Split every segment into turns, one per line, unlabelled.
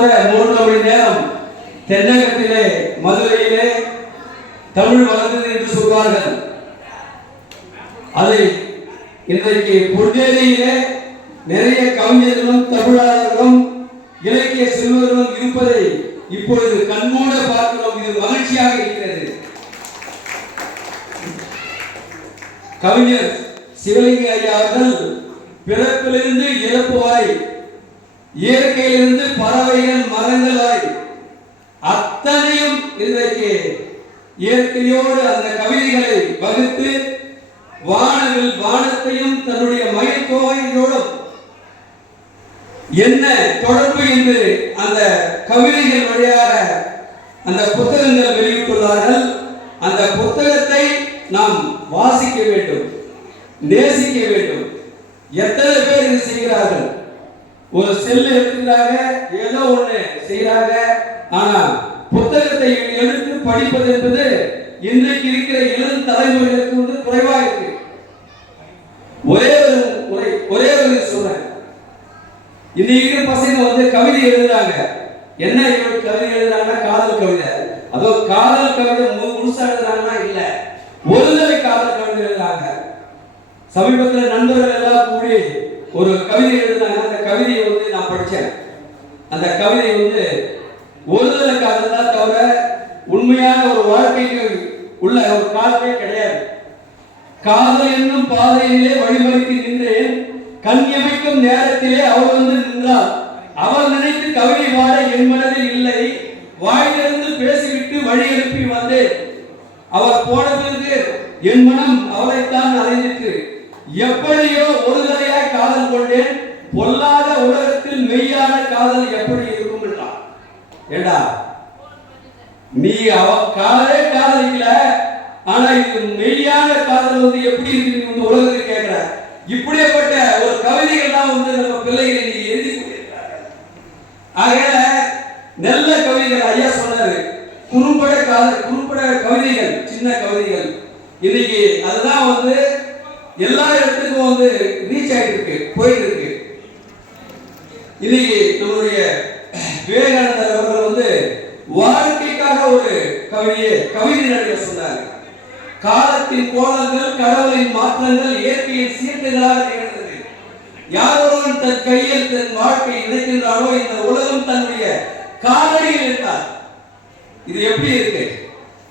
மூன்று மணி நேரம். தென்னகத்திலே மதுரையிலே தமிழ் வளர்ந்தது என்று சொல்வார்கள். அதை இன்றைக்கு புதுடெல்லியிலே நிறைய கவிஞர்களும் தமிழாளர்களும் இலக்கிய செல்வர்களும் இருப்பதை இப்பொழுது கண்மூட பார்க்கிறோம் இது மகிழ்ச்சியாக இருக்கிறது. கவிஞர் சிவலிங்க ஐயா அவர்கள் பிறப்பிலிருந்து இறப்பு வரை இயற்கையிலிருந்து பறவைகள் மரங்களாய் அத்தனையும் இன்றைக்கு இயற்கையோடு அந்த கவிதைகளை வகுத்து வானவில் வானத்தையும் தன்னுடைய மயக்கோகையோடும் என்ன தொடர்பு என்று அந்த கவிதைகள் வழியாக அந்த புத்தகங்கள் வெளியிட்டுள்ளார்கள். அந்த புத்தகத்தை நாம் வாசிக்க வேண்டும் நேசிக்க வேண்டும். எத்தனை பேர் இது செய்கிறார்கள்? ஒரு செல்ல எடுக்கிறாங்க ஏதோ ஒண்ணு செய்யறாங்க ஆனா புத்தகத்தை எடுத்து படிப்பது என்பது இன்றைக்கு இருக்கிற இளம் தலைமுறைகளுக்கு வந்து குறைவா இருக்கு. ஒரே ஒரு ஒரே ஒரே ஒரு சொல்றேன். இன்னைக்கு பசங்க வந்து கவிதை எழுதுறாங்க. என்ன இவங்க கவிதை எழுதுறாங்கன்னா காதல் கவிதை. அதோ காதல் கவிதை முழுசா எழுதுறாங்கன்னா இல்ல. ஒருதலை காதல் கவிதை எழுதுறாங்க. சமீபத்தில் நண்பர்கள் எல்லாம் கூடி ஒரு கவிதை எழுதினாங்க அந்த கவிதையை வந்து நான் படித்தேன் அந்த கவிதை வந்து ஒருதலுக்காக காதல் தான் தவிர உண்மையான ஒரு வாழ்க்கைக்கு உள்ள ஒரு காதலே கிடையாது. காதல் என்னும் பாதையிலே வழிமறித்து நின்றேன். கண் இமைக்கும் நேரத்திலே அவள் வந்து நின்றாள் அவள் நினைத்து கவிதை வாழ என் மனதில் இல்லை. வாயிலிருந்து பேசிவிட்டு வழி எழுப்பி வந்தேன். அவர் போன பிறகு என் மனம் அவளைத்தான் அலைஞ்சிட்டு எப்படியோ ஒரு தலையாய் காதல் கொண்டேன். பொல்லாத உலகத்தில் மெய்யான காதல் எப்படி இருக்கும் என்றான் ஏண்டா? நீ அவ காதலே காதலிக்கல ஆனா இது மெய்யான காதல் வந்து எப்படி இருக்கு இந்த உலகத்தில் கேட்கிற இப்படிப்பட்ட ஒரு கவிதைகள்லாம் வந்து நம்ம பிள்ளைகளை நீ எழுதி ஆகல நல்ல கவிதைகள் ஐயா சொன்னாரு. குறும்பட காதல் குறும்பட கவிதைகள் சின்ன கவிதைகள். இன்னைக்கு அதுதான் வந்து எல்லா இடத்துக்கும் வந்து ரீச் ஆயிட்டு இருக்கு போயிட்டு இருக்கு இன்னைக்கு நம்மளுடைய விவேகானந்தர் அவர்கள் வந்து வாழ்க்கைக்காக ஒரு கவிதையை கவிதை நடிகர் சொன்னார். காலத்தின் கோலங்கள் கடவுளின் மாற்றங்கள் இயற்கையின் சீர்கேடுகளாக நிகழ்ந்தது யாரோ தன் கையில் தன் வாழ்க்கை இணைக்கின்றாரோ இந்த உலகம் தன்னுடைய காலடியில் இருந்தார் இது எப்படி இருக்கு?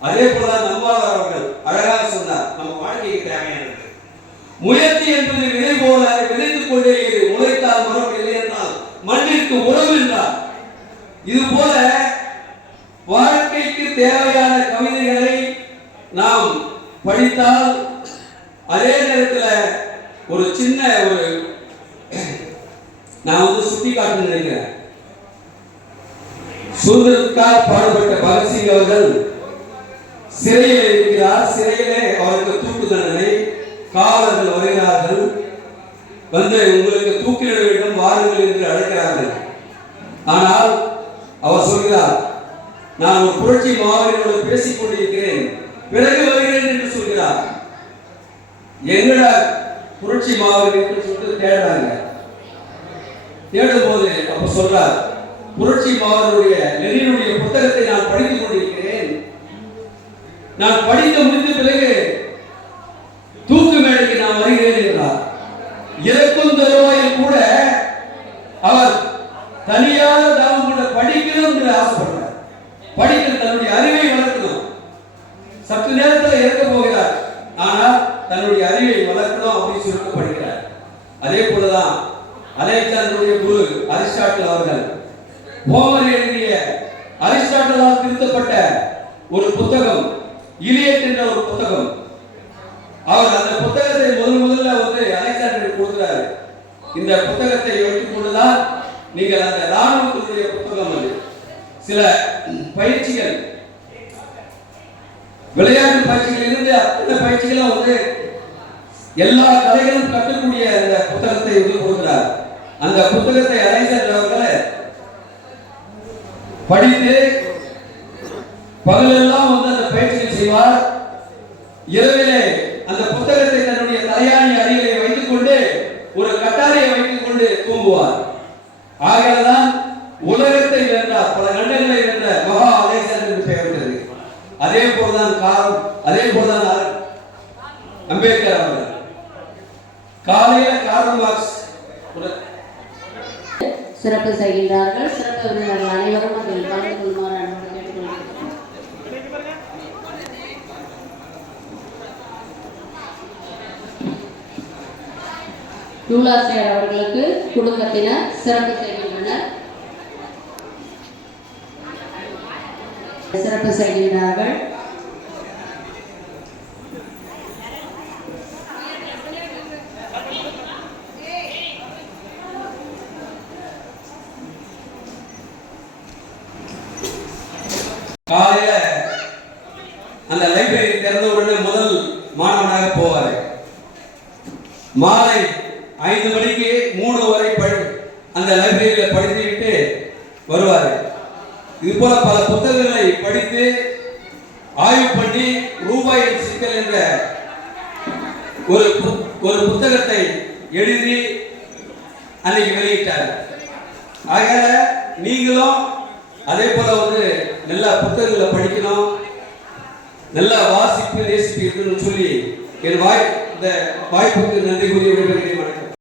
அதே போல நம்மாளர் அவர்கள் அழகாக சொன்னார் நம்ம வாழ்க்கைக்கு தேவையானது முயற்சி என்பது விதை போல விதைத்துக் கொண்டே இரு. முளைத்தால் மரம் இல்லை என்றால் மண்ணிற்கு உறவு என்றார். இது போல வாழ்க்கைக்கு தேவையான கவிதைகளை நாம் படித்தால் அதே நேரத்தில் ஒரு சின்ன ஒரு நான் வந்து சுட்டி காட்டு நினைக்கிறேன். சுதந்திரத்துக்காக பாடுபட்ட பகத்சிங் அவர்கள் சிறையில் இருக்கிறார். சிறையிலே அவருக்கு தூக்கு தண்டனை. காவலர்கள் வருகிறார்கள். வந்து உங்களுக்கு தூக்கிலிட வேண்டும் வாருங்கள் என்று அழைக்கிறார்கள். ஆனால் அவர் சொல்கிறார் நான் ஒரு புரட்சி மாவீரனோடு பேசிக் கொண்டிருக்கிறேன். பிறகு வருகிறேன் என்று சொல்கிறார். எங்கட புரட்சி மாவீரன் என்று சொல்லிட்டு தேடுறாங்க. தேடும் போது அப்ப சொல்றார் புரட்சி மாவீரனுடைய நெறியினுடைய புத்தகத்தை நான் படித்துக் கொண்டிருக்கிறேன். நான் படிக்க முடிந்த பிறகு தூக்கு மேடைக்கு நான் வருகிறேன் என்றார் இறக்கும் தருவாயில் கூட அவர் தனியாக தாம் கூட படிக்கணும் என்று ஆசைப்படுறார் படிக்கிற தன்னுடைய அறிவை வளர்க்கணும். சற்று நேரத்தில் இறக்க போகிறார். ஆனால் தன்னுடைய அறிவை வளர்க்கணும் அப்படின்னு சுருக்கப்படுகிறார் படிக்கிறார் அதே போலதான் அலெக்சாண்டருடைய குரு அரிஸ்டாட்டில் அவர்கள் ஹோமர் எழுதிய அரிஸ்டாட்டலால் திருத்தப்பட்ட ஒரு புத்தகம் இலியட் என்ற ஒரு புத்தகம். அவர் அந்த புத்தகத்தை முதல் முதல்ல வந்து அலெக்சாண்டர் கொடுக்கிறாரு. இந்த புத்தகத்தை வைத்துக் கொண்டுதான் நீங்கள் அந்த ராணுவத்தினுடைய புத்தகம் அது. சில பயிற்சிகள். விளையாட்டு பயிற்சிகள் இருந்து அத்தனை பயிற்சிகளும் வந்து எல்லா கலைகளும் கட்டக்கூடிய அந்த புத்தகத்தை வந்து கொடுக்கிறார். அந்த புத்தகத்தை அலெக்சாண்டர் அவர்கள் படித்து பகலெல்லாம் வந்து அந்த பயிற்சிகள் செய்வார். இரவிலே அந்த புத்தகத்தை தன்னுடைய தலையாணி அருகிலே வைத்துக் கொண்டு ஒரு கட்டாரையை வைத்துக் கொண்டு தூங்குவார். ஆகையால்தான் உலகத்தை பல கண்டங்களில் இருந்த மகா அலேசர் என்று பெயர் பெற்றது அதே போலதான் காரம் அதே போலதான் அம்பேத்கர் அவர்கள். காலையில கார்ல் மார்க்ஸ்
சிறப்பு செய்கின்றார்கள். சிறப்பு விருந்தினர்கள் அனைவரும் அதில் கலந்து கொள்ளுமாறு அன்போடு கேட்டுக்கொள்கிறேன். நூலாசிரியர் அவர்களுக்கு குடும்பத்தினர் சிறப்பு செய்கின்றனர். சிறப்பு செய்கின்றார்கள்
காலையில அந்த லைப்ரரி திறந்த உடனே முதல் மாணவனாக போவார். மாலை ஐந்து மணிக்கு மூணு வரை படி அந்த லைப்ரரியில படித்து விட்டு வருவார். இது போல பல புத்தகங்களை படித்து ஆய்வு பண்ணி ரூபாயின் சிக்கல் என்ற ஒரு ஒரு புத்தகத்தை எழுதி அன்னைக்கு வெளியிட்டார். ஆக நீங்களும் அதே போல வந்து நல்ல புத்தகங்களை படிக்கணும். நல்ல வாசிப்பு நேசிப்பு இருக்கணும்னு சொல்லி என் வாய் இந்த வாய்ப்புக்கு நன்றி கூறி விடைபெறுகிறேன். வணக்கம்.